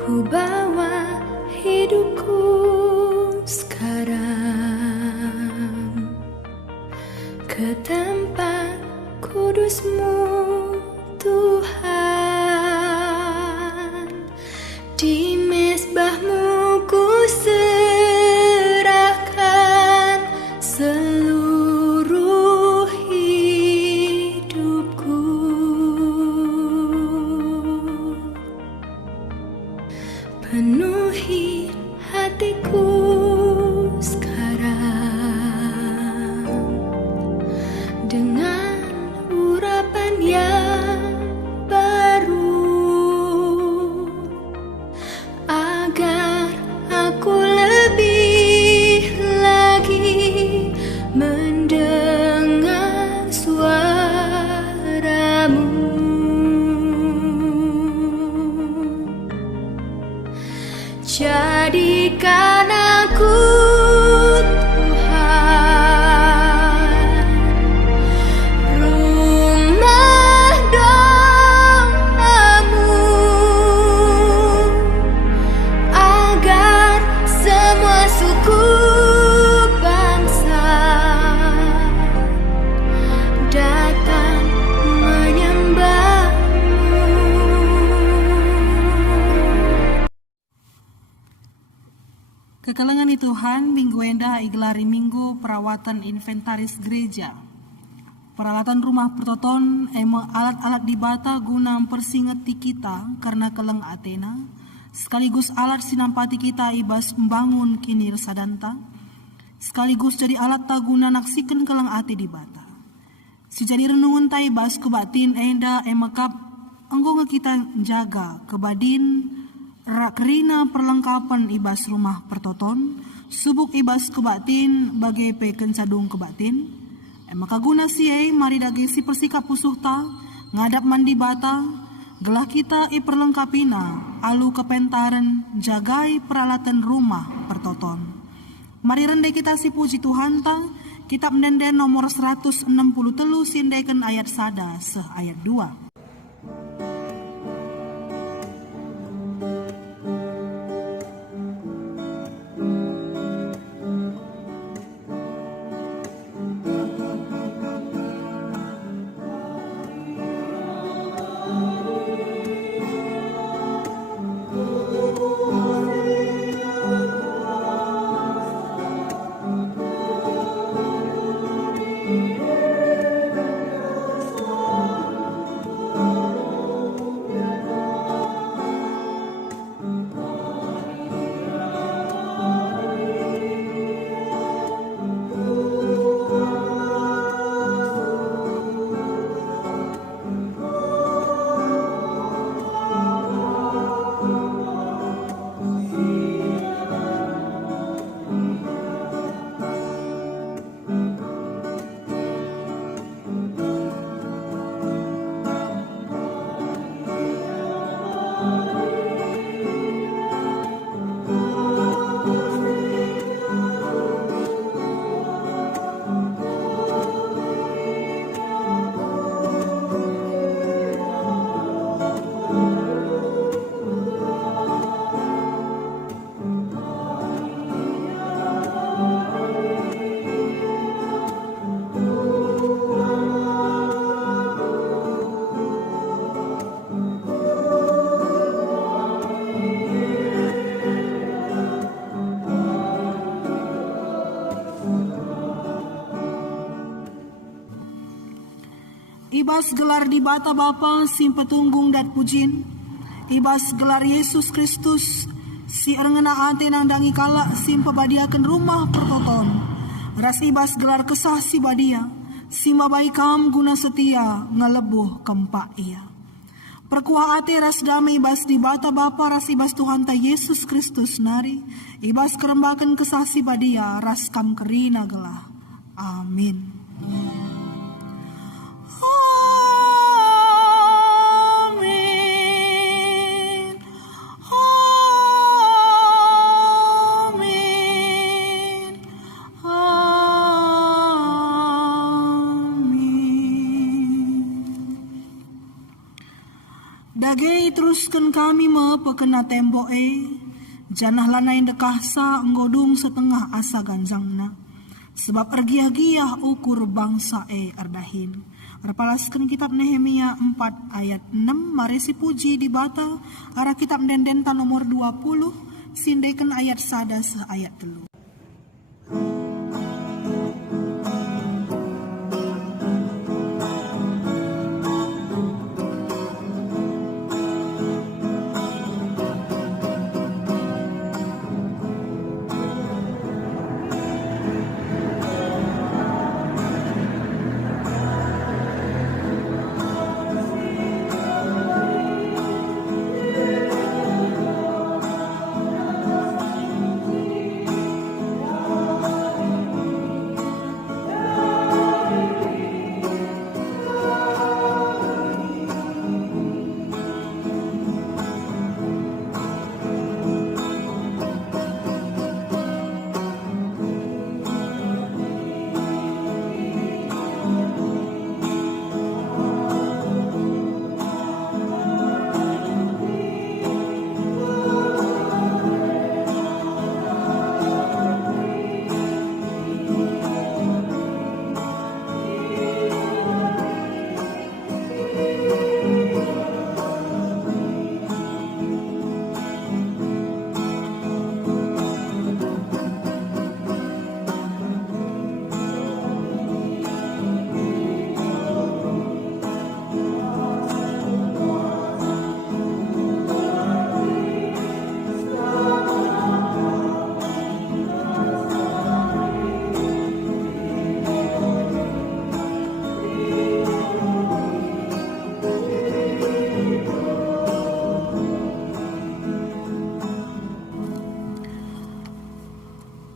Ku bawa hidupku sekarang ke tempat kudus-Mu, Tuhan. Di mezbah-Mu ku serahkan seluruh hidupku. Penuhi hatiku sekarang dengan urapan yang baru, agar aku lebih lagi mendengar suara-Mu. Jadikan aku, Tuhan, rumah doa-Mu, agar semua suku bangsa datang menyembah. Kekalangani Tuhan, minggu endah igelari minggu perawatan inventaris gereja. Peralatan rumah pertoton emang alat-alat di bata guna mempersingeti kita karena keleng Athena, sekaligus alat sinampati kita ibas membangun kinir sadanta, sekaligus jadi alat tak guna naksikan keleng ate di bata. Si jadi renungan taibas kebatin endah emakap engkau kita jaga kebadin kerina perlengkapan ibas rumah pertoton, subuk ibas kebatin bagai pekencadung kebatin. Maka guna siai mari dagi si persikap pusuhta, ngadap mandi bata, gelah kita perlengkapina, alu kepentaran jagai peralatan rumah pertoton. Mari rendai kita si puji Tuhan ta, kitab mendenden nomor 163 sindaikan ayat sada ayat 2. Ibas gelar di bata Bapa sim petunggung dan pujin, ibas gelar Yesus Kristus si erengena ate nang dangi kala sim pebadiakan rumah pertoton, ras ibas gelar kesah si badia si mabaikam guna setia ngelebuh kempak ia. Perkuah ate ras damai ibas di bata Bapa ras ibas Tuhan ta Yesus Kristus nari, ibas kerembakan kesah si badia ras kam kerina gelah. Amin. Dagai terus Teruskan kami pekena tembok janah lanai dekahsa nggodung setengah asa ganjangna. Sebab ergiah-giah ukur bangsa erdahin. Repalaskan kitab Nehemia 4 ayat 6 maresi puji di bata arah kitab dendenta nomor 20 sindaikan ayat sada ayat 3.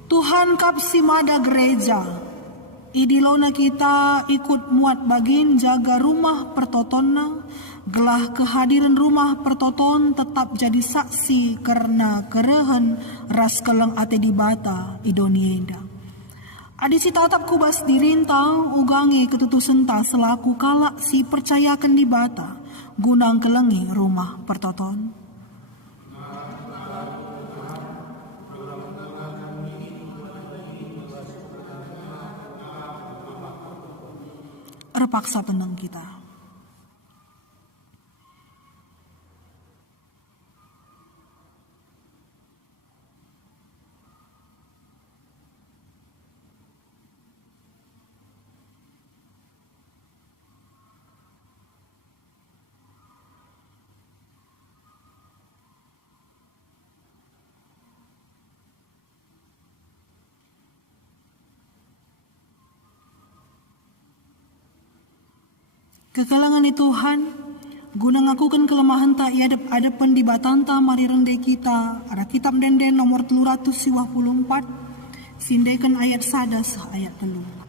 Tuhan kapsimada gereja, idilona kita ikut muat bagin jaga rumah pertotonna, gelah kehadiran rumah pertoton tetap jadi saksi karena kerehan ras keleng ate di bata idonienda. Adisi tatap kubas dirintang ugangi ketutusan ta selaku kalak si percayakan di bata gunang kelengi rumah pertoton. Repaksa tenang kita. Kekalangan Tuhan, guna ngakukan kelemahan tak iadap-adapan di batanta mari rendai kita, ada kitab denden nomor 354, sindaikan ayat sadas ayat 3.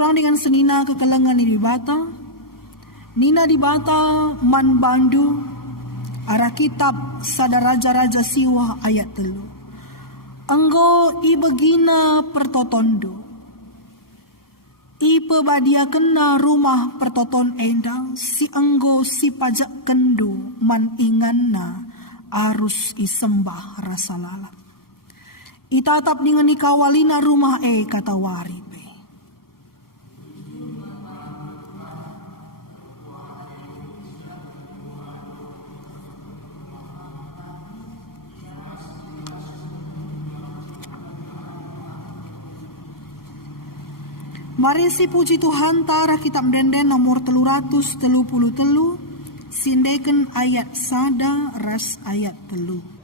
turang dengan senina kekelengan di bata. Nina di bata man bandu arah kitab sada raja-raja siwa ayat 3. Enggo ibegina pertotondo. Ipe badia kena rumah pertoton enda si enggo si pajak kendu man inganna arus isembah rasa lala. Itatap dengan ikawalina rumah kata wari. Mari si puji Tuhan tara kitab denden nomor 333 sindeken ayat sada ras ayat 3.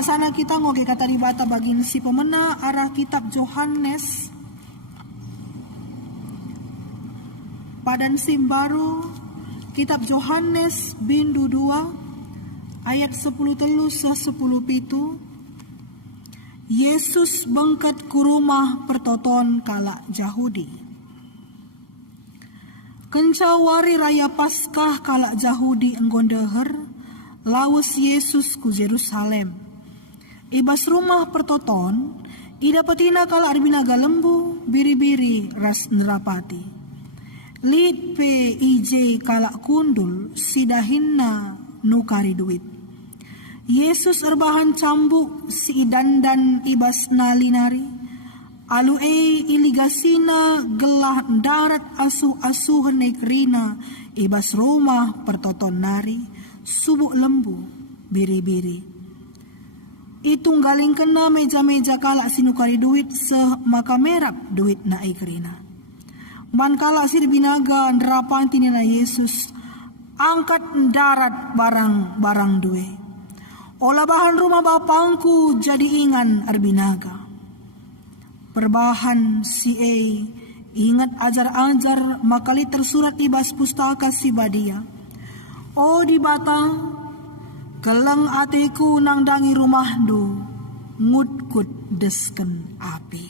Sana kita ngoge kata di bata bagin si pemena arah kitab Yohanes padan sim baru kitab Yohanes bindu 2 ayat 10 telu se 10 pitu. Yesus bengket ku rumah pertoton kala Yahudi. Kencawari raya Paskah kala Yahudi enggondeher lawas Yesus ku Yerusalem. Ibas rumah pertoton, ida petina kala arbinaga lembu, biri-biri ras nerapati. Lid pe ije kala kundul, sidahinna nukari duit. Yesus erbahan cambuk si idandan ibas nalinari. Alu iligasina gelah darat asu-asuh negrina, ibas rumah pertoton nari, subuk lembu, biri-biri. Itunggaling kena meja-meja kalak sinukari duit maka merap duit na ikrina. Man kalak sir binaga nerapan tinina Yesus angkat darat barang-barang duwe. Olah bahan rumah bapangku jadi ingan arbinaga. Perbahan si ingat ajar-ajar makali tersurat ibas pustaka si badia. Oh di batang kelang atiku nang dangi rumahdu, ngudkut desken api.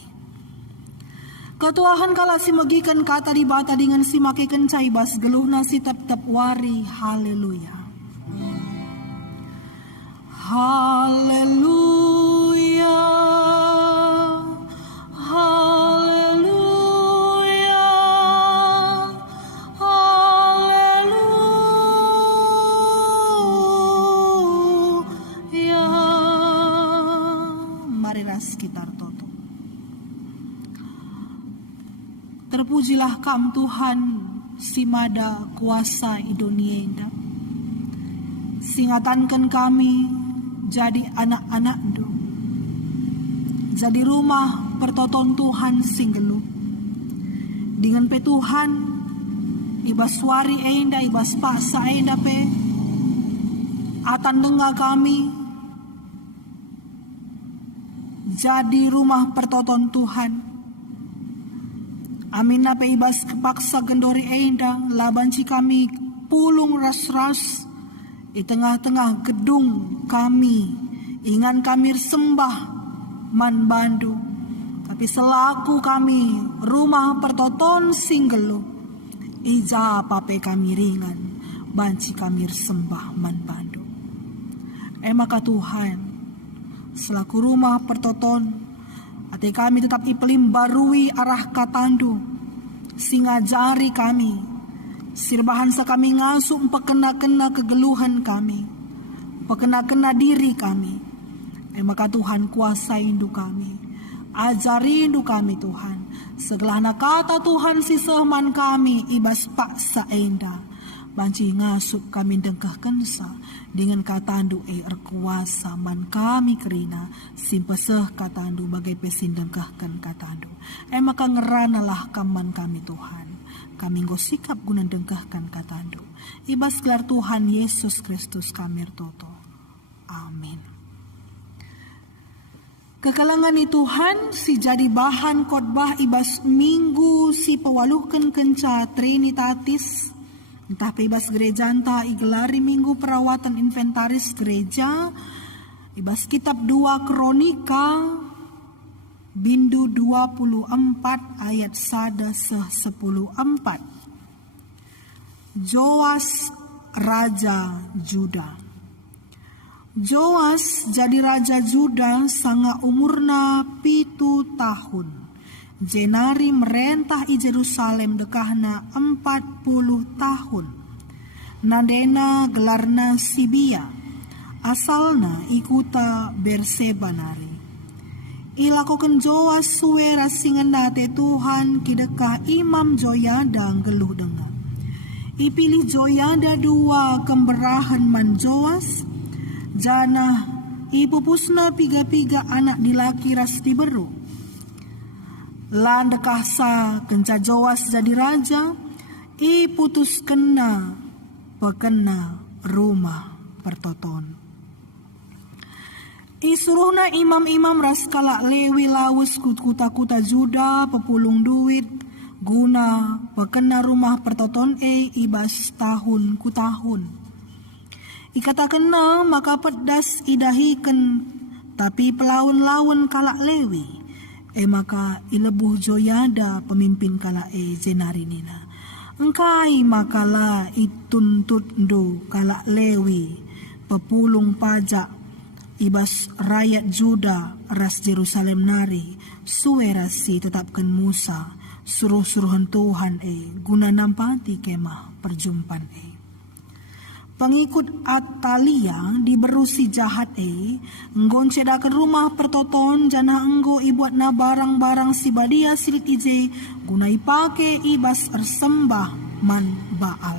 Ketuahan kala si megikan kata di bata dengan si makikan caibas geluh nasi tep-tep wari, haleluya. Haleluya, haleluya. Sekitar toto. Terpujilah Kam Tuhan simada kuasa i dunia indah. Singatankan kami jadi anak-anak do. Jadi rumah pertoton Tuhan singgelu. Dengan pe Tuhan ibas wari enda ibas paksa enda pe atan dengar kami jadi rumah pertoton Tuhan. Amin na pe ibas kepaksa gendori enda labanci kami pulung ras-ras di tengah-tengah gedung kami ingan kami sembah man bandu. Tapi selaku kami rumah pertoton singgelo ija pape kami ringan banci kami sembah man bandu. Maka Tuhan selaku rumah pertoton Ate kami tetap ipelim barui arah katandu. Singajari kami. Sirbahan sa kami ngasuk pakena-kena kegeluhan kami. Pakena-kena diri kami. Maka Tuhan kuasai indu kami. Ajari indu kami Tuhan. Segala kata Tuhan si sehman kami ibas paksa enda. Banci ngasup kami dengkah kensa dengan katandu erkuasa man kami kerina simpeseh katandu bagai pesin dengkahkan katandu. Maka ngeranalah kaman kami Tuhan. Kami nggo sikap guna dengkahkan katandu. Ibas gelar Tuhan Yesus Kristus kami toto. Amin. Kekalangan ni Tuhan si jadi bahan khotbah ibas minggu si pewaluhkan kenca Trinitatis. Entah ibas gereja entah igelari minggu perawatan inventaris gereja. Ibas kitab 2 Kronika bindu 24 ayat 1-10. Joas Raja Juda. Joas jadi Raja Juda sanga umurna 7 tahun. Jenari merentah i Jerusalem dekahna 40 tahun. Nadena gelarna Sibia. Asalna ikuta Berseba nari. Ilakoken Joas suwe rasingendate Tuhan kidekah Imam Joyada geluh dengar. Ipilih Joyada 2 kemberahan man Joas. Jana ipupusna piga-piga anak dilaki ras diberu. Lan dekasa kenca Joas jadi raja, iputus kena pekena rumah pertoton. Isuruhna imam-imam ras kalak Lewi lawus kuta-kuta Juda pepulung duit guna pekena rumah pertoton ibas tahun ku tahun. Ikatakenna maka pedas idahiken tapi pelawan-lawan kalak Lewi. Maka ilebuh Joyada pemimpin kalak jenari nina. Engkai makala ituntut do kalak Lewi pepulung pajak ibas rakyat Juda ras Jerusalem nari suwerasi tetapkan Musa suruh-suruhan Tuhan guna nampati kemah perjumpaan Pengikut Atalia diberusi jahat nggoncedakan rumah pertoton jana enggo ibuat na barang-barang si badia silit ije guna ipake ibas ersembah man Baal.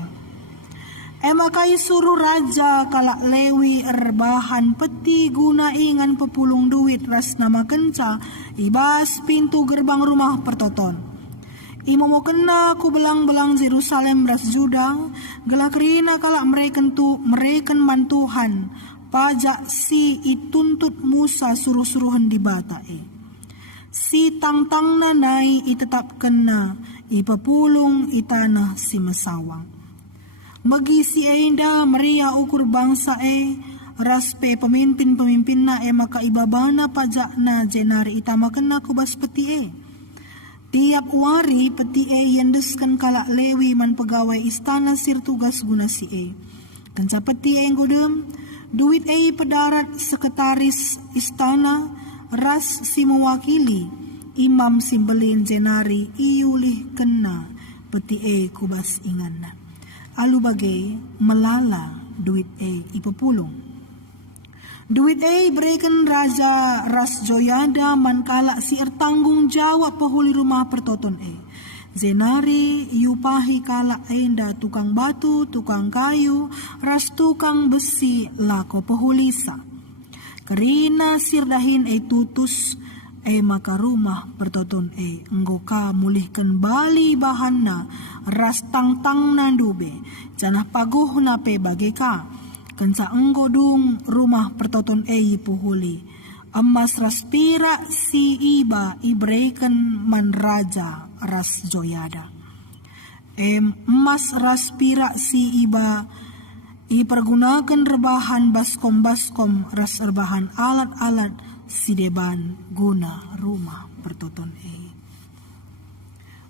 Maka suruh raja kalak Lewi erbahan peti guna ingan pepulung duit ras nama kenca ibas pintu gerbang rumah pertoton. Imo mo kena ku belang-belang Jerusalem ras Juda gelakrina kalak mereken man Tuhan pajak si ituntut Musa suruh-suruhan di bata si tang-tang nanai itetap kena ipepulung itanah si mesawang magi si enda meria ukur bangsa raspe pemimpin-pemimpin na maka ibabana pajak na jenari itama kena kubas peti Tiap wari peti yendeskan kalak Lewi man pegawai istana sir tugas guna si Kenca peti godem duit pedarat sekretaris istana ras si mewakili imam simbelin jenari iulih kena peti kubas inganna. Alu bagai melala duit ipepulung. Duit berikan raja ras Joyada man kalak si ertanggung jawab pehuli rumah pertoton Zenari yupahi kalak enda tukang batu, tukang kayu, ras tukang besi lako pehulisa. Kerina sirdahin tutus maka rumah pertoton enggoka mulihkan bali bahanna ras tang-tang nandube janah paguh na pe bageka. Kenca enggodung rumah pertoton puhuli. Emas ras pira si iba ibreiken man raja ras Joyada. Emas ras pira si iba ipergunakan rebahan baskom-baskom ras rebahan alat-alat si deban guna rumah pertoton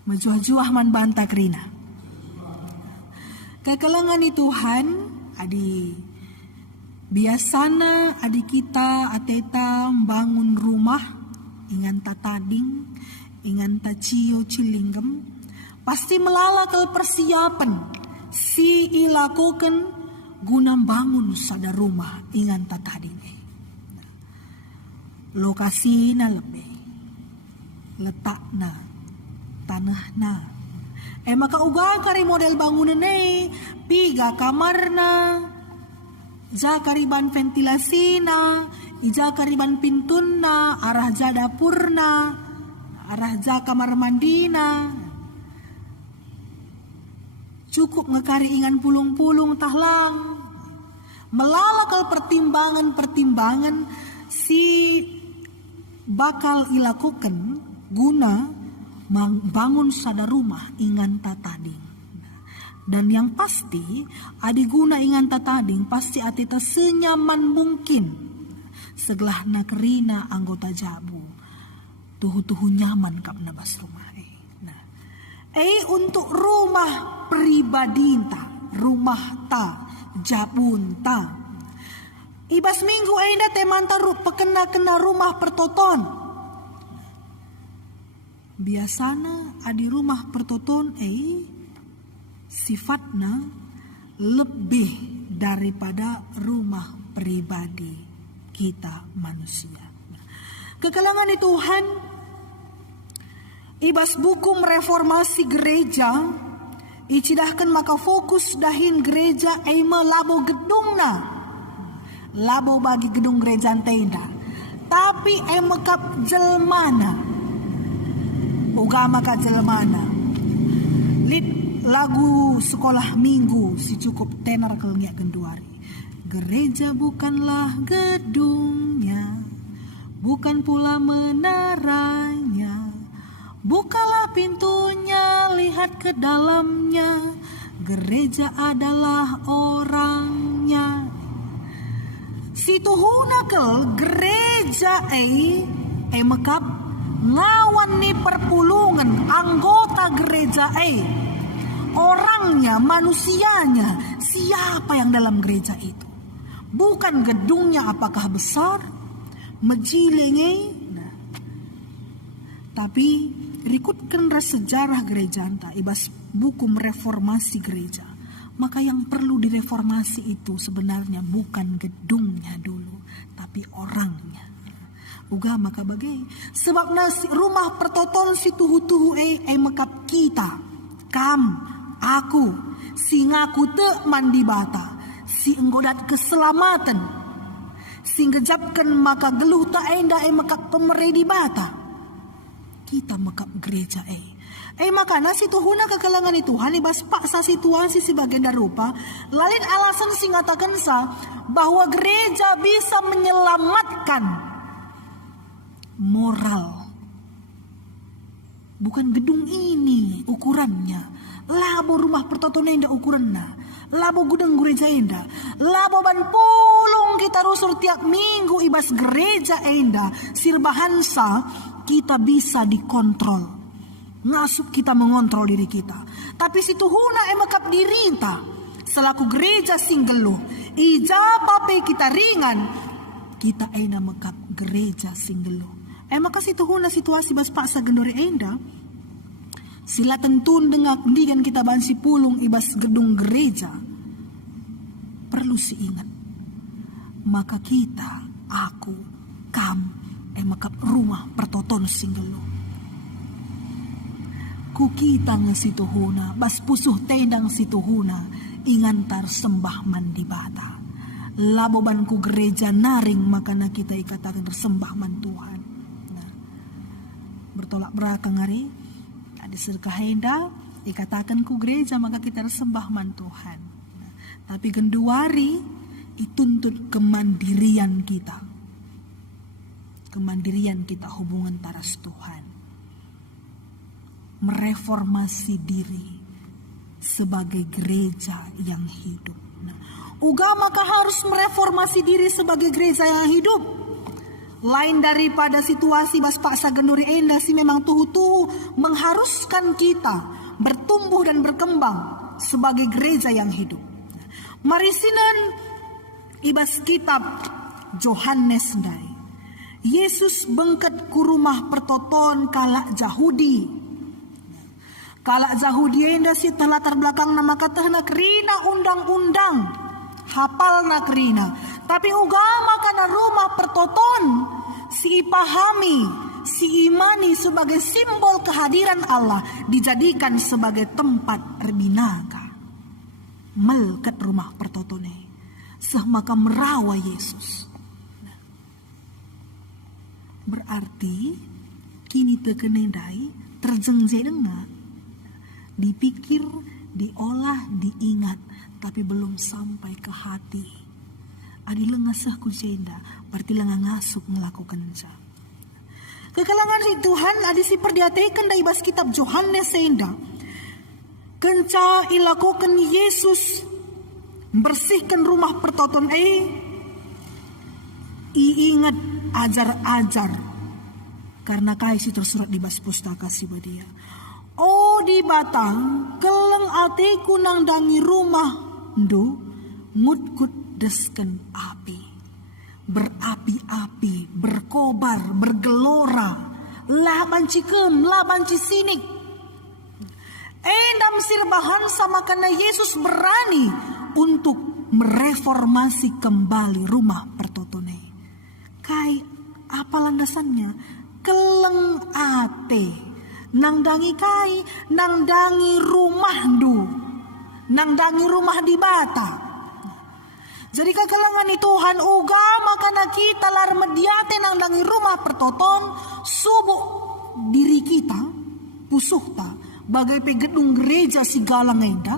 Mejuah-juah man banta kerina. Kekalangan ni Tuhan adi biasana adik kita ateta bangun rumah ingan tatading, ingan tacio cilinggem, pasti melalakal persiapan si ilakoken guna bangun sada rumah ingan tatading. Lokasi na lebih, letak na, tanah na. Maka uga kari model bangunan piga kamar na, ja kariban ventilasi na, ija kariban pintun na, arah ja dapur na, arah ja kamar mandi na. Cukup ngekari ingan pulung-pulung tahlang. Melalakal pertimbangan-pertimbangan si bakal ilakukan guna bangun sada rumah ingan tatading. Dan yang pasti adi guna ingan tatading pasti atita senyaman mungkin segelah nakerina anggota jabu tuhu-tuhu nyaman kap nabas rumah untuk rumah pribadi ta, rumah ta, jabun ta. Ibas minggu enda temanta pekena-kena rumah pertoton. Biasana adi rumah pertoton sifatnya lebih daripada rumah pribadi kita manusia. Kekalangan Tuhan, ibas buku reformasi gereja, icidahkan maka fokus dahin gereja labo gedungna, labo bagi gedung gereja tenda, tapi kap jelmana. Ugama ka jelmana. Lit lagu sekolah minggu si cukup tenar kelengyak genduari. Gereja bukanlah gedungnya, bukan pula menaranya. Bukalah pintunya, lihat ke dalamnya. Gereja adalah orangnya. Situhunakel gereja mekap ngawan ni perpulungan anggota gereja orangnya, manusianya, siapa yang dalam gereja itu, bukan gedungnya apakah besar mejilenge, tapi rikutkan sejarah gereja anta ibas buku reformasi gereja. Maka yang perlu direformasi itu sebenarnya bukan gedungnya dulu, tapi orangnya. Uga maka bagai sebab rumah pertoton si tuhu-tuhu mekap kita, kam, aku, si ngaku te mandi bata, si enggodat keselamatan, si ngejapkan maka geluh ta enda mekap pemeredi bata. Kita mekap gereja makana si tuhuna kekalangan Tuhan ibas paksa situasi sebagai darupa lalin alasan si ngatakan sa bahwa gereja bisa menyelamatkan moral. Bukan gedung ini ukurannya. Labo rumah pertotonan enda ukurannya. Labo gudang gereja enda. Labo ban pulung kita rusur tiap minggu ibas gereja enda. Sirbahansa kita bisa dikontrol. Ngasuk kita mengontrol diri kita. Tapi si tuhuna emakap dirinta. Selaku gereja singgeluh. Ija pape kita ringan. Kita ena mekap gereja singgeluh. Maka situhuna situasi bas paksa gendori enda. Sila tentun dengak dengan kita bansi pulung ibas gedung gereja. Perlu si ingat. Maka kita, aku, kam, makap rumah pertoton singgeluh. Ku kita ngesituhuna, bas pusuh tendang situhuna, ingantar sembah mandi bata. Laboban ku gereja naring makana kita ikatakan sembah man Tuhan. Bertolak belakang hari ada serkah henda dikatakan ku gereja maka kita sembah man Tuhan. Tapi genduari dituntut kemandirian kita hubungan taras Tuhan, mereformasi diri sebagai gereja yang hidup. Uga maka harus mereformasi diri sebagai gereja yang hidup. Lain daripada situasi bas paksa genduri enda si memang tuhu-tuhu mengharuskan kita bertumbuh dan berkembang sebagai gereja yang hidup. Marisinan ibas kitab Yohanes dai. Yesus bengket ku rumah pertoton kalak Jahudi. Kalak Jahudi enda si latar belakang nama katahna kerina undang-undang. Hafal na kerina. Tapi ugama kana rumah pertoton si ipahami, si imani sebagai simbol kehadiran Allah dijadikan sebagai tempat erbinaga. Melket rumah pertotone. Sehmaka merawa Yesus. Berarti kini terkenedai terjengjenga, dipikir, diolah, diingat, tapi belum sampai ke hati. Adi lengasah ku jenda, berarti lenga ngasuk melakukan ja. Kekalangan si Tuhan adi si perdiatekan dari bas kitab Yohanes senda. Kenca ilakukan Yesus bersihkan rumah pertoton iingat ajar-ajar karena kaisi tersurat di bas pustaka si badia. Oh di batang keleng atiku nang dangi rumah ndu ngutkut desken api berapi-api berkobar bergelora lah banci kem lah banci sinik endam sirbahan sama karena Yesus berani untuk mereformasi kembali rumah pertotone. Kai apa landasannya? Keleng ate nang dangi kai nang dangi rumah du nang dangi rumah di bata. Jadi kekelangan itu Tuhan ugama karena kita lar mediate nang dangi rumah pertoton subuh diri kita pusuhta bagai pegedung gereja si galang enda.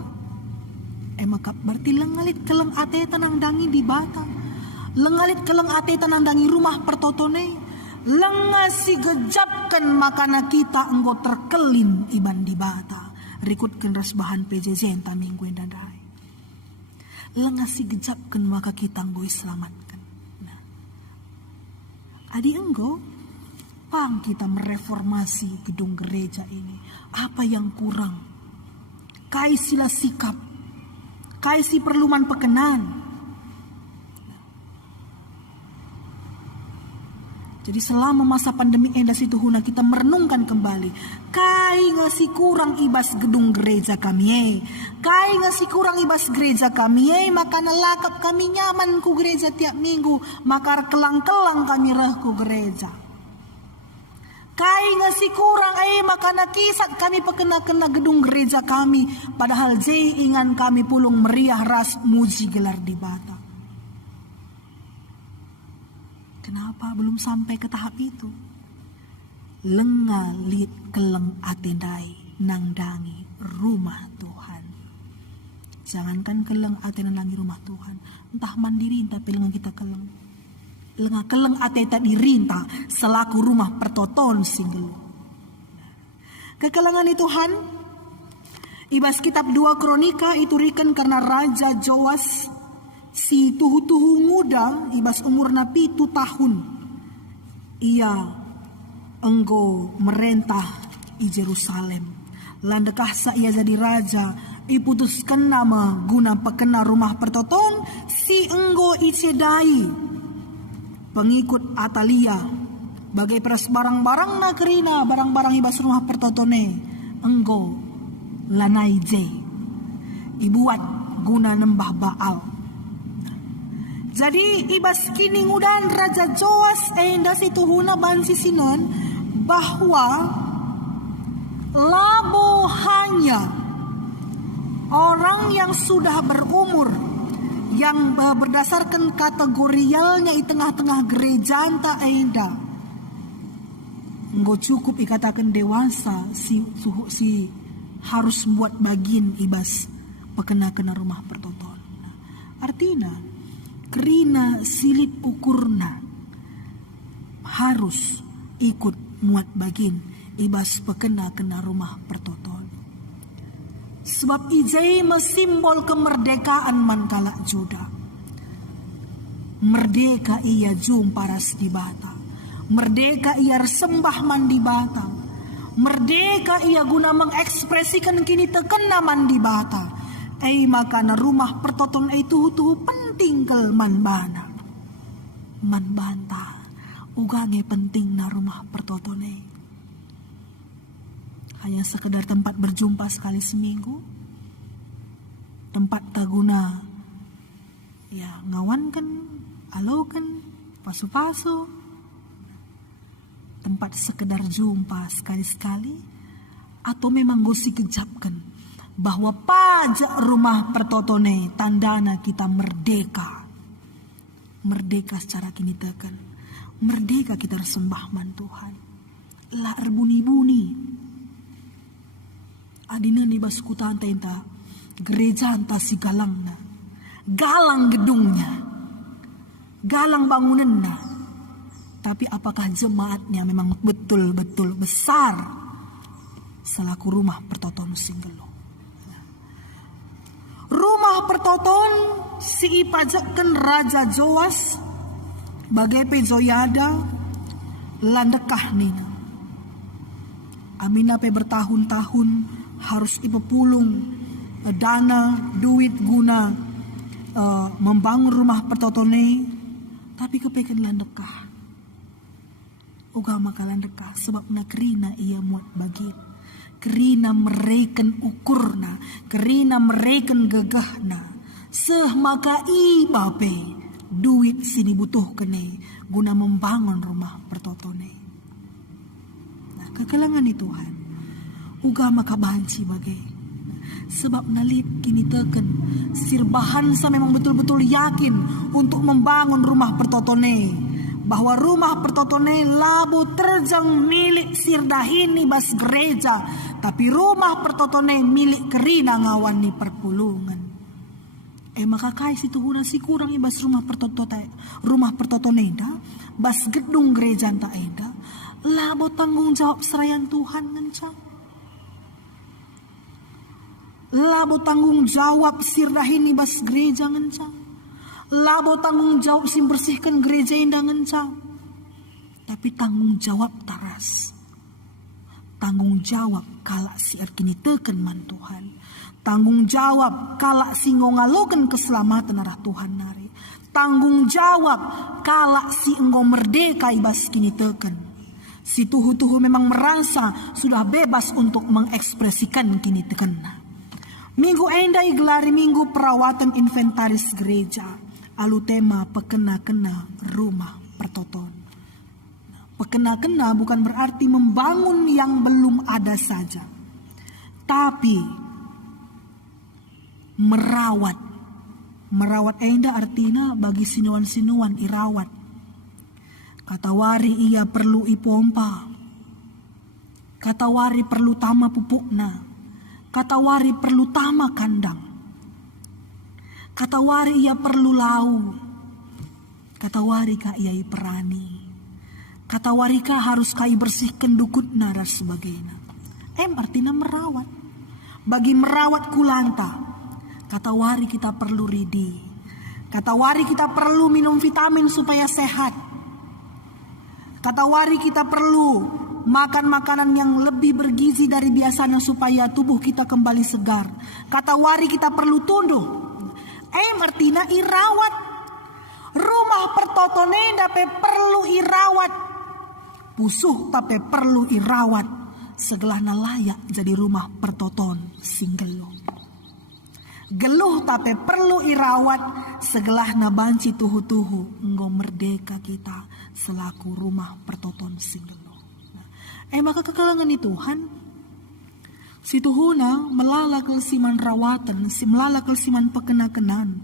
Maka berarti lengalit keleng ate tanang dangi di bata. Lengalit keleng ate tanang dangi rumah pertotone. Lengasi gejapkan makana kita enggo terkelin iban di bata. Rikut kenras bahan PJJ enta minggu endadai. Lengasi gejapkan maka kita enggo selamatkan. Nah, adi enggo pang kita mereformasi gedung gereja ini. Apa yang kurang? Kai sila sikap. Kaisi perluman pekenan. Jadi selama masa pandemi endas itu huna kita merenungkan kembali. Kai ngasi kurang ibas gedung gereja kami. Kai ngasi kurang ibas gereja kami. Maka nalakap kami nyaman ku gereja tiap minggu. Maka kelang-kelang kami reh ku gereja. Kai ngasi kurang maka nakisat kami pekena-kena gedung gereja kami. Padahal ingan kami pulung meriah ras muji gelar di bata. Kenapa belum sampai ke tahap itu? Lengalit keleng atendai nang dangi rumah Tuhan. Jangankan keleng atendai nangi rumah Tuhan. Entah mandiri entah pelengan kita keleng. Lenga keleng ateta dirinta selaku rumah pertoton singgelu. Kekelangan Tuhan ibas kitab 2 Kronika itu riken karena Raja Joas si tuhu-tuhu muda ibas umur napi 7 tahun. Ia enggo merentah di Jerusalem. Landekah sa ia jadi raja iputuskan nama guna pekena rumah pertoton si enggo icedai pengikut Atalia bagai peras barang-barang nakerina barang-barang ibas rumah pertotone enggo lanai je ibuat guna nembah Baal. Jadi ibas kini ngudan Raja Joas endas itu huna bansi sinon bahwa labo hanya orang yang sudah berumur yang berdasarkan kategorialnya di tengah-tengah gereja anta enda enggo cukup ikatakan dewasa si harus buat bagian ibas pekena-kena rumah pertoton. Artinya kerina silit ukurna harus ikut muat bagian ibas pekena-kena rumah pertoton. Sebab ijai mesimbol kemerdekaan mankala Juda. Merdeka ia jum paras di bata. Merdeka ia sembah man di bata. Merdeka ia guna mengekspresikan kini tekena man di bata. Makana rumah pertoton itu penting kel man bana. Man banta. ugange penting na rumah pertotone. Hanya sekedar tempat berjumpa sekali seminggu, tempat taguna ya ngawan kan, alo kan, pasu-pasu, tempat sekedar jumpa sekali-sekali, atau memang gosi kejapkan bahwa pajak rumah pertotone tandana kita merdeka. Merdeka secara kini tekan. Merdeka kita sembah man Tuhan. Lah erbuni-buni. Adina ni baskutan tenta gereja anta si galangna. Galang gedungnya. Galang bangunannya. Tapi apakah jemaatnya memang betul-betul besar selaku rumah pertoton Singgelo? Rumah pertoton si ipajakan Raja Joas bagai pejoyada landekah nina. Amina pe bertahun-tahun harus ipepulung dana duit guna membangun rumah pertotone, tapi kepekan landekah. Uga makalan dekah sebab na kerina ia muat bagit. Kerina mereken ukurna, kerina mereken gegahna. Seh maka ibape duit sini butuh kene guna membangun rumah pertotone. Nah, kekelangan itu Tuhan. Uga maka banci bagai. Sebab nalip kini teken sirbahan sa memang betul-betul yakin untuk membangun rumah pertotone. Bahwa rumah pertotone labo terjang milik sirdahini bas gereja, tapi rumah pertotone milik kerina ngawan ni perpulungan. Maka kai situ huna si kurang ibas rumah pertotone enda, bas gedung gereja enta enda, labo tanggung jawab serayan Tuhan ngencang. Labo tanggung jawab sirdahini bas gereja ngencang. Labo tanggung jawab sim bersihkan gereja indah ngencang. Tapi tanggung jawab taras. Tanggung jawab kalak si erkini teken man Tuhan. Tanggung jawab kalak si ngongalokan keselamatan arah Tuhan nari. Tanggung jawab kalak si enggo merdeka ibas kini teken. Si tuhu-tuhu memang merasa sudah bebas untuk mengekspresikan kini teken. Minggu endai gelari minggu perawatan inventaris gereja. Alu tema pekena-kena rumah pertoton. Pekena-kena bukan berarti membangun yang belum ada saja. Tapi merawat. Merawat enda artinya bagi sinuan-sinuan irawat. Kata wari ia perlu ipompa. Kata wari perlu tama pupukna. Kata wari perlu tama kandang. Kata wari ia perlu lau. Kata wari ka ia perani. Kata wari ka harus kai bersihkan dukutna dan sebagainya. Artinya merawat. Bagi merawat kulanta. Kata wari kita perlu ridi. Kata wari kita perlu minum vitamin supaya sehat. Kata wari kita perlu makan makanan yang lebih bergizi dari biasanya supaya tubuh kita kembali segar. Kata wari kita perlu tunduh. Artinya irawat. Rumah pertotone dape perlu irawat. Pusuh tapi perlu irawat. Segelahna layak jadi rumah pertoton Singgelo. Geluh tapi perlu irawat. Segelahna banci tuhu-tuhu. Enggo merdeka kita selaku rumah pertoton Singgelo. Maka kekelangan itu Tuhan. Si tuhuna melala kelsiman rawatan, si melala kelsiman pekena-kenan.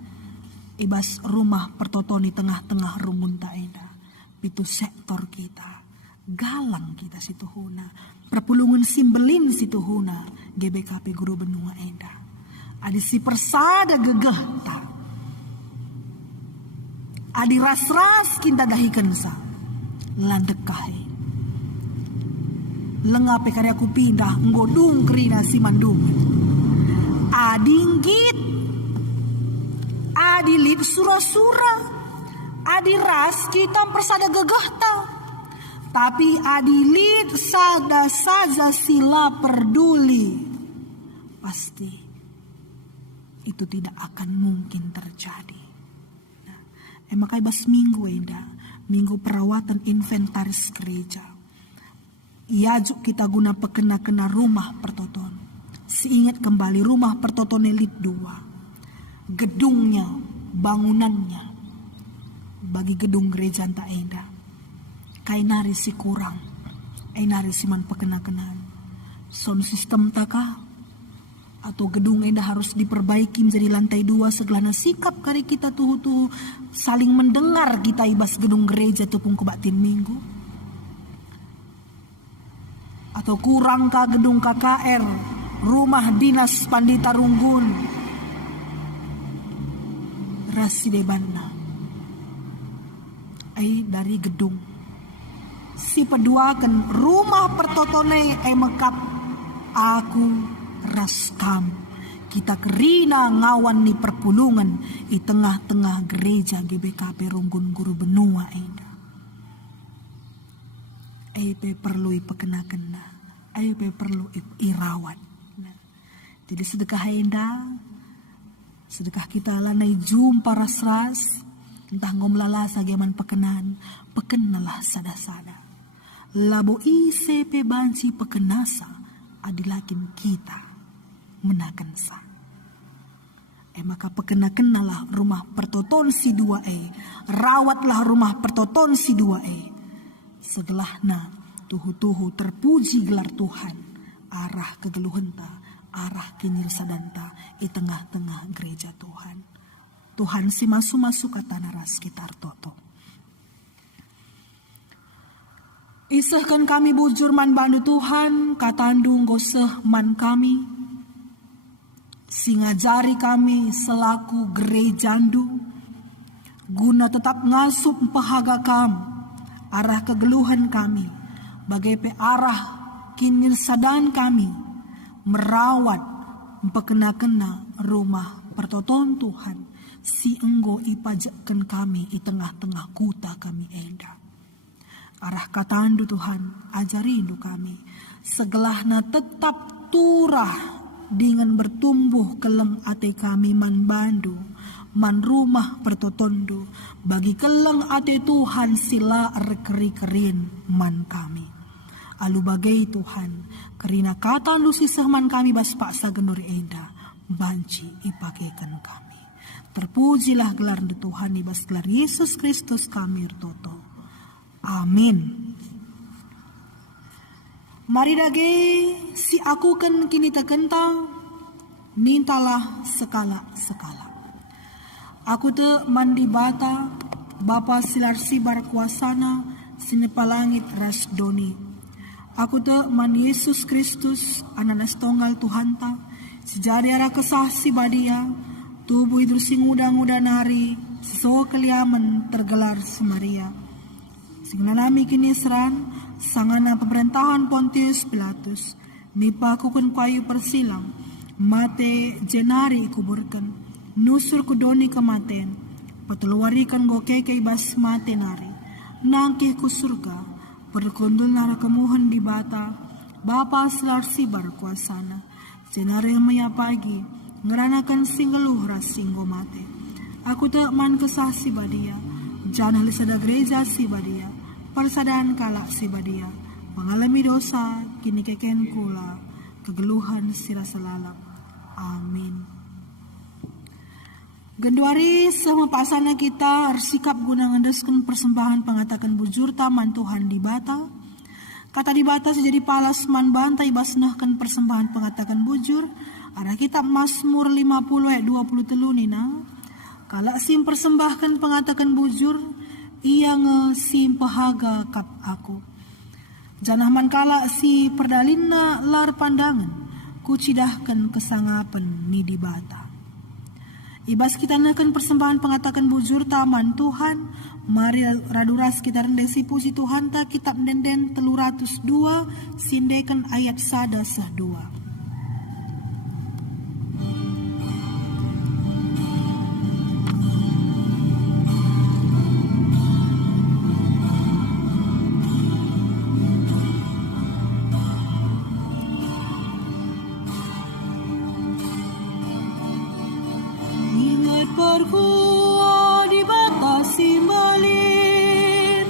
Ibas rumah pertoton di tengah-tengah rumun tak enda. Itu sektor kita. Galang kita si tuhuna. Perpulungan simbelin si tuhuna. GBKP Guru Benua enda. Adi si persada gegeh tak. Adi ras-ras kinta dahikan sa. Landekahi. Lengape karya ku pindah nggodung kerina si mandung. Adinggit. Adilit sura-sura. Adiras kita persada gegah ta. Tapi adilit sada saja sila peduli. Pasti itu tidak akan mungkin terjadi. Makai bas minggu enda. Minggu Perawatan Inventaris Gereja. Iajuk kita guna pekena-kena rumah pertoton. Seingat kembali rumah pertoton elit 2. Gedungnya, bangunannya. Bagi gedung gereja tak enda. Kainari si kurang. Ainari siman pekena-kenaan. Sound system takah? Atau gedung enda harus diperbaiki menjadi lantai 2 segelana sikap kari kita tuhu-tuhu saling mendengar kita ibas gedung gereja tepung kebatin minggu. Atau kurangkah gedung KKR, rumah dinas Pandita Runggun, Rasidebanna. Dari gedung si peduakan rumah pertotone mekap aku raskam kita kerina ngawan ni perpulungan di tengah-tengah gereja GBKP Runggun Guru Benua enda. Pe perlu ipekena-kena, pe perlu irawat. Jadi sedekah enda, sedekah kita lanai jumpa ras-ras, entah ngomlala sageman pekenan, pekenalah sada-sada. Labo ise pe banci pekenasa adilakin kita menakan sa. Maka pekena-kenalah rumah pertoton si 2 rawatlah rumah pertoton si 2 segelahna tuhu-tuhu terpuji gelar Tuhan, arah kegeluhenta, arah kinyil sadanta di tengah-tengah gereja Tuhan. Tuhan si masuk-masuk kata naras sekitar toto. Isahkan kami bujur man bandu Tuhan, katandung goseh man kami, singajari kami selaku gerejandu, guna tetap ngasup pahaga kam, arah kegeluhan kami, bagai pe arah kinil sadan kami, merawat pekena-kena rumah pertoton Tuhan, si enggo ipajakkan kami di tengah-tengah kuta kami enda. Arah katandu Tuhan, ajarindu kami, segelahna tetap turah dengan bertumbuh keleng ate kami man bandu, man rumah pertotondo, bagi keleng ate Tuhan sila rekeri-kerin man kami. Alu bagai Tuhan, kerina katandu sisah man kami bas paksa gendori enda, banci ipakekan kami. Terpujilah gelar Tuhan ibas gelar Yesus Kristus kami ertoto. Amin. Mari dage si aku kan kini tekentang, nintalah sekala-sekala. Aku te mandi bata, Bapa silar sibar kuasana, sinepalangit rasdoni. Aku te man Yesus Kristus, ananas tonggal Tuhanta, sejari ara kesah si badia, tubuh hidur sing uda-uda nari, so keliaman tergelar semaria. Singnanami kini seran, sangana pemerintahan Pontius Pilatus, nipa kukun kayu persilang, mate jenari kuburkan, nusur kudoni kematen, pateluarikan gokeke bas mate nari, nangkih ku surga, perkundul nara kemuhan di bata, Bapa selar sibar kuasana, jenari maya pagi, ngeranakan singgeluh ras singgo mate. Aku tak man kesah si badia, janah lisada gereja si badia, persadaan kalak si badia, mengalami dosa, kini keken kula, kegeluhan sira selalam. Amin. Genduari sama pasana kita bersikap guna ngendeskan persembahan pengatakan bujur taman Tuhan di bata. Kata di bata sejadi palas man bantai basnahkan persembahan pengatakan bujur. Ada kitab Mazmur 50 ayat 23 nina. Kalak sim persembahkan pengatakan bujur, ia sim pahaga kap aku. Janah man kalak si perdalinna lar pandangan, kucidahkan kesangapan ni di bata. Ibas kita nakan persembahan pengatakan bujur taman Tuhan, mari raduras kita rendesi puji Tuhan ta kitab denden 302 sindekan ayat sada sah 2. Perkua di batas simbalin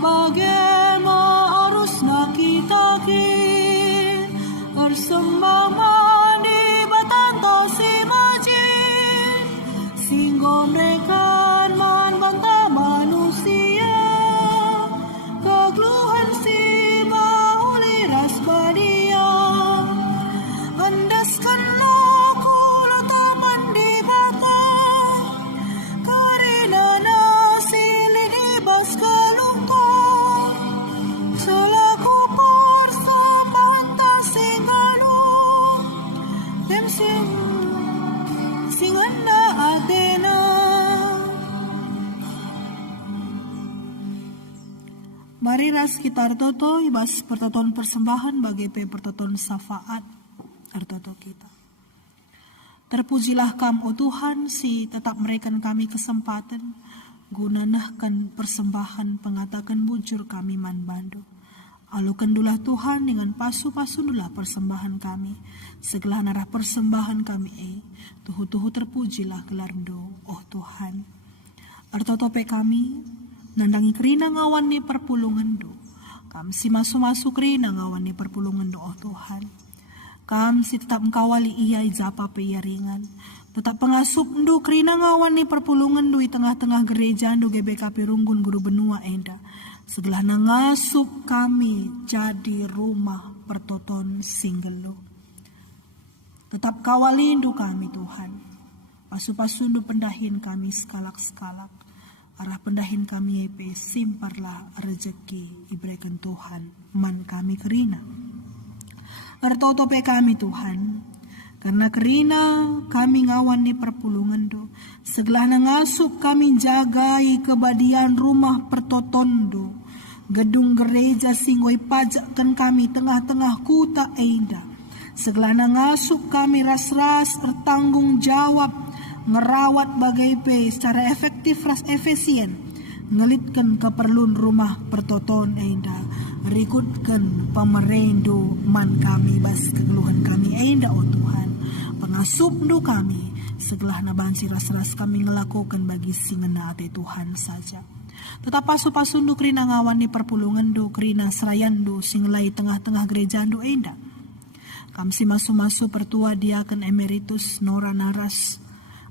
bagaimana harusnya kita bersembah mandi batanto si majid singgo mereka man bantah manusia kegluhan si mahuli rasbadia andaskan laku latapan di bata karina nasi ligi bas kalungkong selaku persembahan tak singgalu dem singan na Athena. Mari ras kita artoto ibas pertoton persembahan bagi pertoton syafaat artoto kita. Terpujilah Kam, o Tuhan, si tetap memberikan kami kesempatan gunanahkan persembahan pengatakan bujur kami man bandu. Alukandulah Tuhan dengan pasu-pasundulah persembahan kami. Segala narah persembahan kami tuhu-tuhu terpujilah gelarndo, oh Tuhan. Artotope kami nandangi kerina ngawan di perpulungan do. Kam si masu-masu kerina ngawan di perpulungan do, oh Tuhan. Kam si tetap mengkawali iya ijapa pe iya ringan. Tetap pengasup do kerina ngawan di perpulungan do di tengah-tengah gereja do GBKP Runggun Guru Benua enda. Segala ngasup kami jadi rumah pertoton singgelo. Tetap kawalindu kami Tuhan. Pasu-pasundu pendahin kami sekalak-sekalak. Arah pendahin kami epe simparlah rezeki iberikan Tuhan man kami kerina. Artotope kami Tuhan. Karena kerina kami ngawan di perpulungan do. Segala ngasup kami jagai kebadian rumah pertoton do. Gedung gereja singoi pajakkan kami tengah-tengah kuta enda. Segala ngasup kami ras-ras bertanggung jawab ngerawat bagai pe secara efektif ras efisien ngelitkan keperluan rumah pertoton enda rikutkan pemerendo man kami bas kegeluhan kami enda oh Tuhan pengasup do kami segala nabansi ras-ras kami ngelakukan bagi singena ate Tuhan saja. Tetap pasu-pasu do kerina ngawan di perpulungan do kerina serayan do singlai tengah-tengah gereja do enda. Kamsi masu-masu pertua diaken emeritus Nora Naras,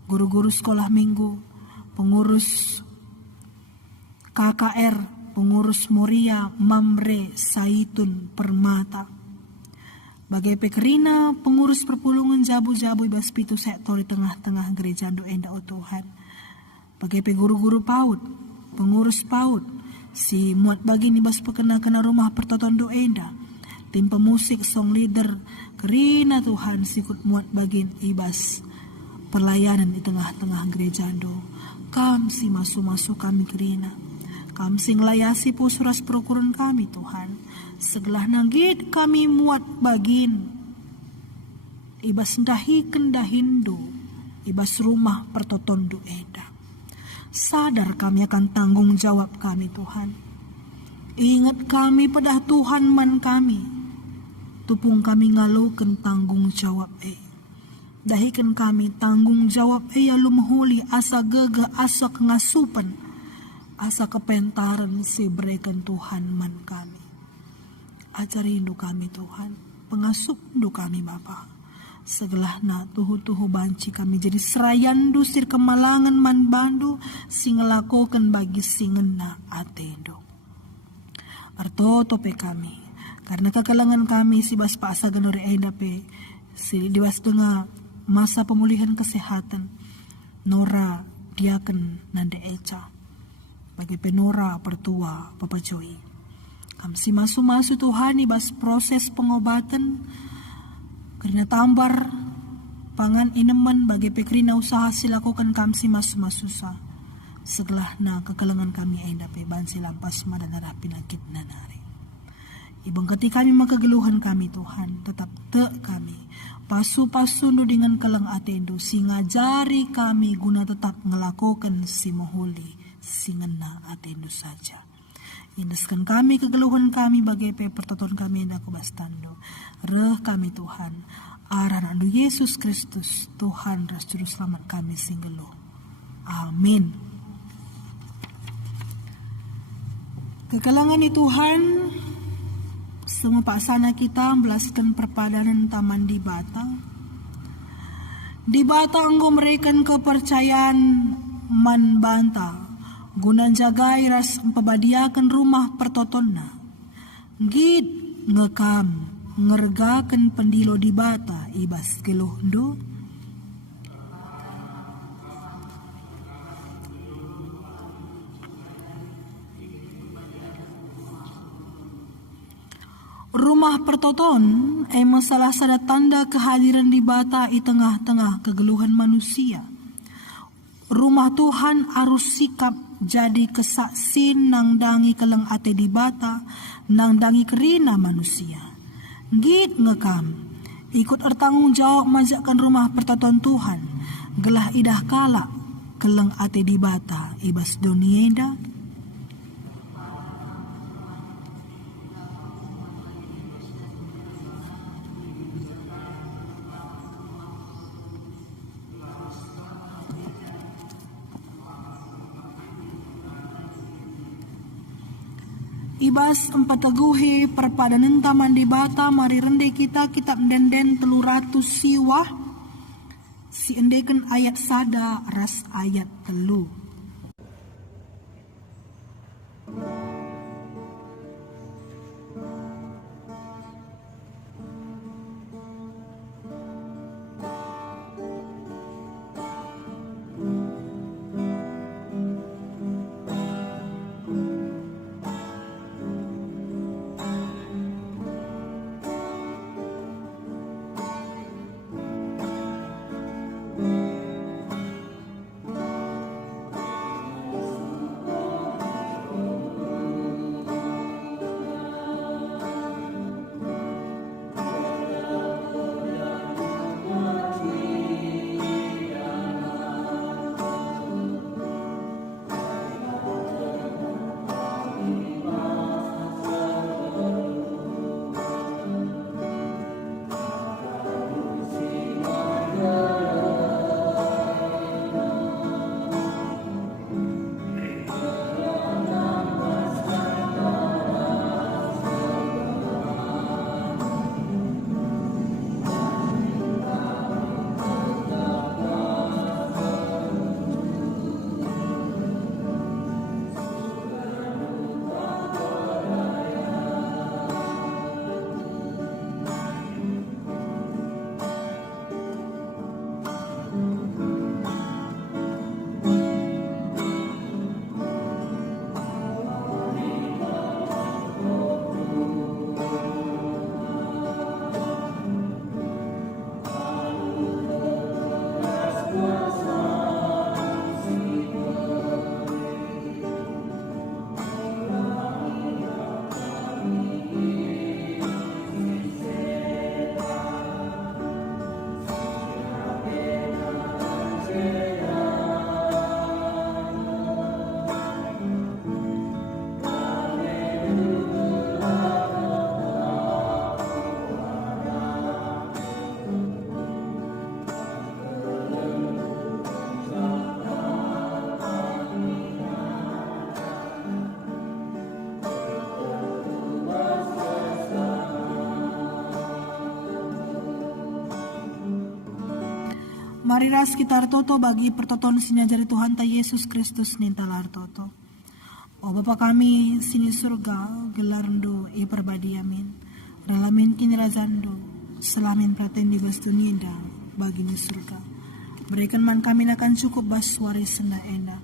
guru-guru sekolah minggu, pengurus KKR, pengurus Moria, Mamre, Saitun, Permata. Bagai pekerina, pengurus perpulungan jabu-jabu ibas pitu sektor di tengah-tengah gereja do enda o Tuhan. Bagai pe guru-guru PAUD, pengurus PAUD, si muat bagi nibas pekena-kena rumah pertoton do enda. Tim pemusik, song leader, kerina Tuhan sikut muat bagin ibas pelayanan di tengah-tengah gereja do. Kam si masu-masu kami kerina. Kam si ngelayasi pusuras perukuran kami Tuhan. Segelah nagit kami muat bagin. Ibas dahiken dahindo. Ibas rumah pertoton do eda. Sadar kami akan tanggung jawab kami Tuhan. Ingat kami pada Tuhan man kami. Tupung kami ngalukan tanggung jawab dahikan kami tanggung jawab ya lumhuli asa gega asa ngasupan asa kepentaran si berikan Tuhan man kami. Ajari indu kami Tuhan, pengasup indu kami Bapa. Segelahna tuhu-tuhu banci kami jadi serayandu sir kemalangan man bandu sing ngelakukan bagi singena atendo. Arto tope kami. Karena kekalangan kami si bas paasa ganori endape si dibas tengah masa pemulihan kesehatan Nora diaken nande eca bagi penora pertua Papa Joy. Kam si masu-masu Tuhan ibas proses pengobatan karena tambar pangan ineman bagi pekrina usaha silakukan kam si masu-masu sa setelah na kekalangan kami endape ban silampas madanara pinakit nanari. Ibang ketika kami makageluhan kami Tuhan, tetap kami. Pasu-pasu dengan kelang atendo, singajari kami guna tetap ngelakukan si mohuli, singena atendo saja. Indeskan kami kegeluhan kami bagai pertoton kami yang aku bastando. Reh kami Tuhan, arah nandu Yesus Kristus, Tuhan ras juru selamat kami singgelo. Amin. Kekalangan ni Tuhan, semua paksana kita belaskan perpadanan taman di Bata. Di Bata anggo mereken kepercayaan man banta, guna jagai ras pembadiakan rumah pertotonna. Gid ngekam, ngergakan pendilo di Bata, ibas kelohdo. Rumah pertoton masalah sada tanda kehadiran di Bata di tengah-tengah kegeluhan manusia. Rumah Tuhan arus sikap jadi kesaksin nang dangi keleng ate di Bata, nang dangi kerina manusia. Git ngekam, ikut ertanggung jawab majakkan rumah pertoton Tuhan, gelah idah kala keleng ate di Bata, ibas donieda. Ibas empat teguhi perpadanan taman di Bata, mari rende kita kitab denden 300 siwah si endekan ayat sada ras ayat 3. Mari ras kita toto bagi pertoton sinajari Tuhan ta Yesus Kristus nintalar toto. O Bapa kami sini surga gelarndo perbadi amin. Ralamin kini razando selamin praten di bas dunia bagi ni surga. Berikan man kami akan cukup bas waris senda enda.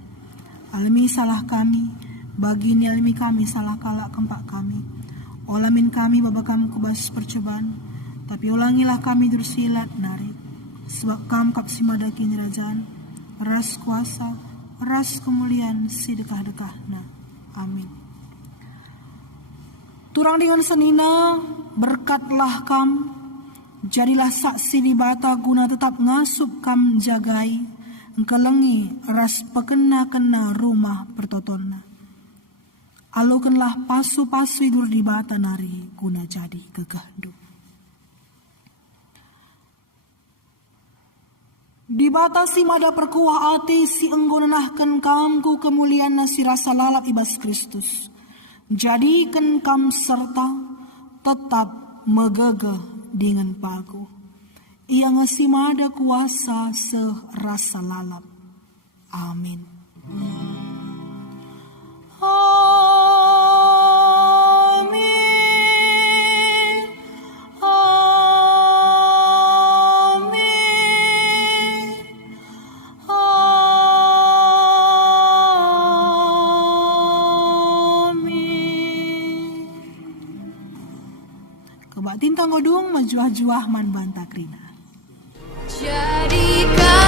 Alami salah kami bagi ni alami kami salah kala kempak kami. Olamin kami baba kami kubas percobaan. Tapi ulangilah kami dursilat narit. Sebab kam kap simadaki nirajaan, ras kuasa, ras kemuliaan sedekah-dekahna. Amin. Turang dengan senina, berkatlah kam, jadilah saksi di Bata guna tetap ngasup kam jagai, engkelengi ras pekena-kena rumah pertotonna. Alukanlah pasu-pasu idur di Bata nari guna jadi kegahdu. Dibatasi mada perkuah ati si enggonanahkan kamku kemuliaan nasi rasa lalap ibas Kristus. Jadikan kam serta tetap megegeh dengan paku. Ia ngasih mada kuasa serasa lalap. Amin. Amin. Amin. Amin. Kebak tintang godung majuah-juah man bantakrina. Jadikan